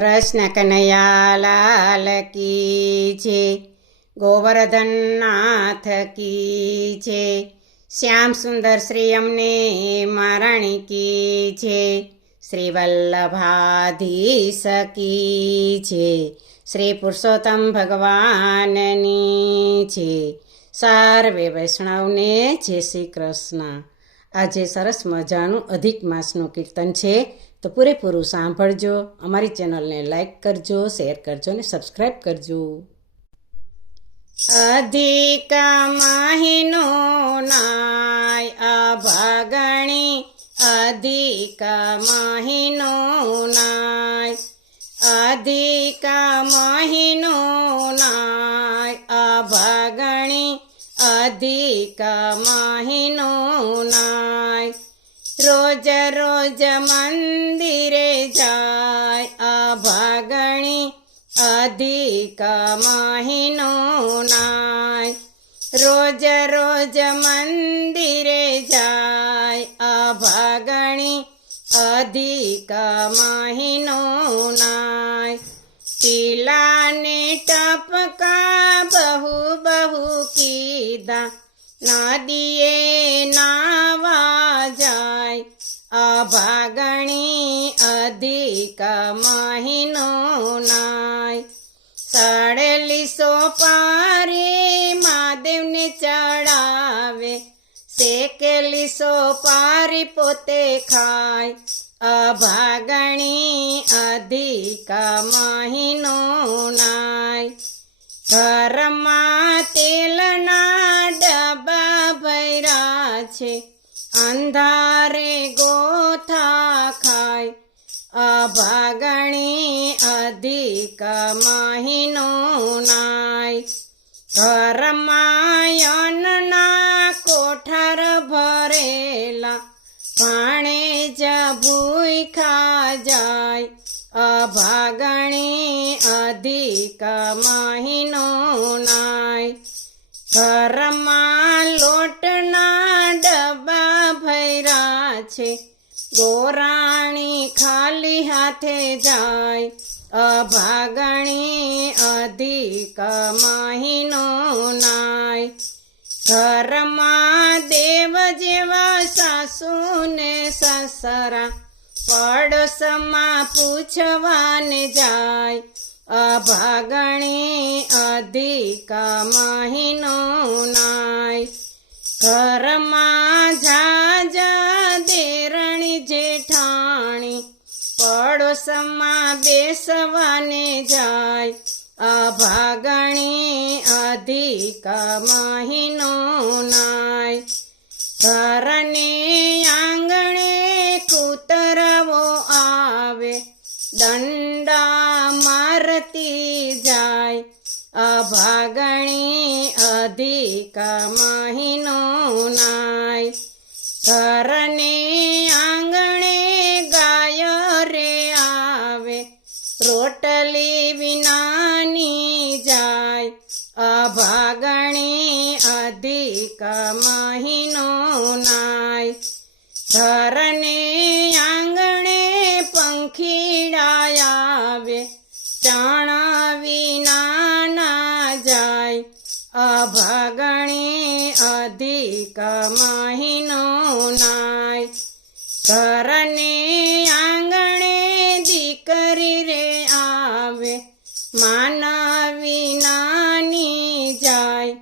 કૃષ્ણ કનૈયા લાલ કી છે, ગોવર્ધન નાથ કી છે, શ્યામ સુંદર શ્રી અમને મહારાણી કી છે, શ્રી વલ્લભાધીશ કી છે, શ્રી પુરુષોત્તમ ભગવાનની છે, સર્વે વૈષ્ણવને જય શ્રી કૃષ્ણ। આજે સરસ મજાનું અધિક માસનું કીર્તન છે, તો પૂરેપૂરું સાંભળજો। અમારી ચેનલને લાઈક કરજો, શેર કરજો અને સબસ્ક્રાઈબ કરજો। અધિક મહિનો નાય અભાગણી, અધિક મહિનો નાય, અધિક મહિનો નાય અભાગણી, અધિક મહિનો નાય। રોજ રોજ મંદિરે જાય અભાગણી, અધિક મહિનો નાય। રોજ રોજ મંદિરે જાય અભાગણી, અધિક મહિનો નાય। ટીલાને ટપકા બહુ બહુ કીધા, નદીએ નાવા જાય અભાગણી, અધિક મહિનો નાય। સડેલી સોપારી મહાદેવને ચડાવે, શેકેલી સોપારી પોતે ખાય અભાગણી, અધિક મહિનો નાય। ઘરમાં તેલના ડબ્બા ભર્યા છે, અંધારે ગોથા ખાય અભાગણી, અધિક મહિનો નાય। ઘરમાં અન્નના કોઠાર ભરેલા, ભાણે જ ભૂખ્યા જાય અભાગણી, અધિક મહિનો નાય। ઘરમાં લોટના ડબ્બા ભર્યા છે, ગોરાણી ખાલી હાથે જાય અભાગણી, અધિક મહિનો નાય। ઘરમાં દેવ જેવા સાસુને સસરા, પડોશમાં પૂછવાને જાય અભાગણી, અધિક મહિનો નાય। ઘરમાં ઝાઝા દેરણી જેઠાણી, પડોશમાં બેસવાને જાય અભાગણી, અધિક મહિનો નાય। ઘરને આંગણે કૂતરાઓ આવે, દંડા મારતી જાય અભાગણી, અધિક મહિનો નાય। ઘરને આંગણે ગાય રે આવે, રોટલી વિનાની જાય અભાગણી, અધિક મહિનો નાય। ઘરને આંગણે પંખીડા આવે, ચણા વિના ના જાય અભાગણી, અધિક મહિનો નાય। ઘરને આંગણે દીકરી રે આવે, માન વિનાની જાય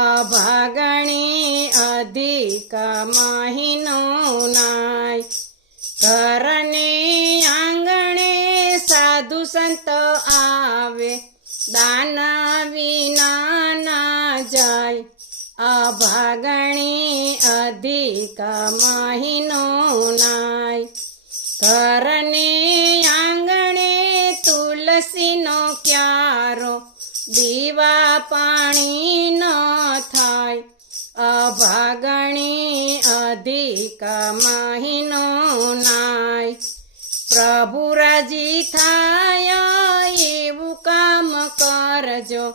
અભાગણી, અધિક મહિનો નાય। ઘરને આંગણે સાધુ સંત આવે, દાન વિના ના જાય અભાગણી, અધિક મહિનો નાય। ઘરને આંગણે તુલસીનો ક્યારો, દીવા પાણી ન થાય અભાગણી, અધિક મહિનો નાય। પ્રભુ રાજી થાય એવું કામ કરજો,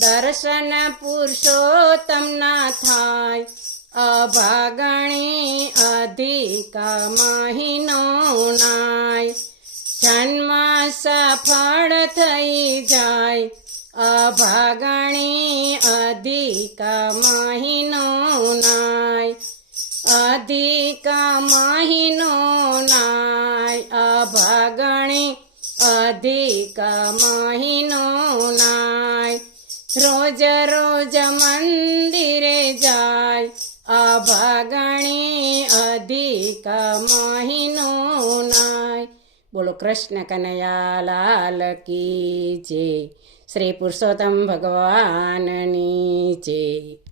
દર્શન પુરુષોત્તમ ના થાય અભાગણી, અધિક મહિનો નાય। જન્મ સફળ થઈ જાય અભાગણી અધિક મહિનો નાય અધિક મહિનો નાય અભાગણી અધિક મહિનો નાય રોજ રોજ મંદિરે જાય અભાગણી અધિક મહિનો નાય. બોલો કૃષ્ણ કનૈયા લાલ કી જય. શ્રી પુરુષોત્તમ ભગવાનની જય.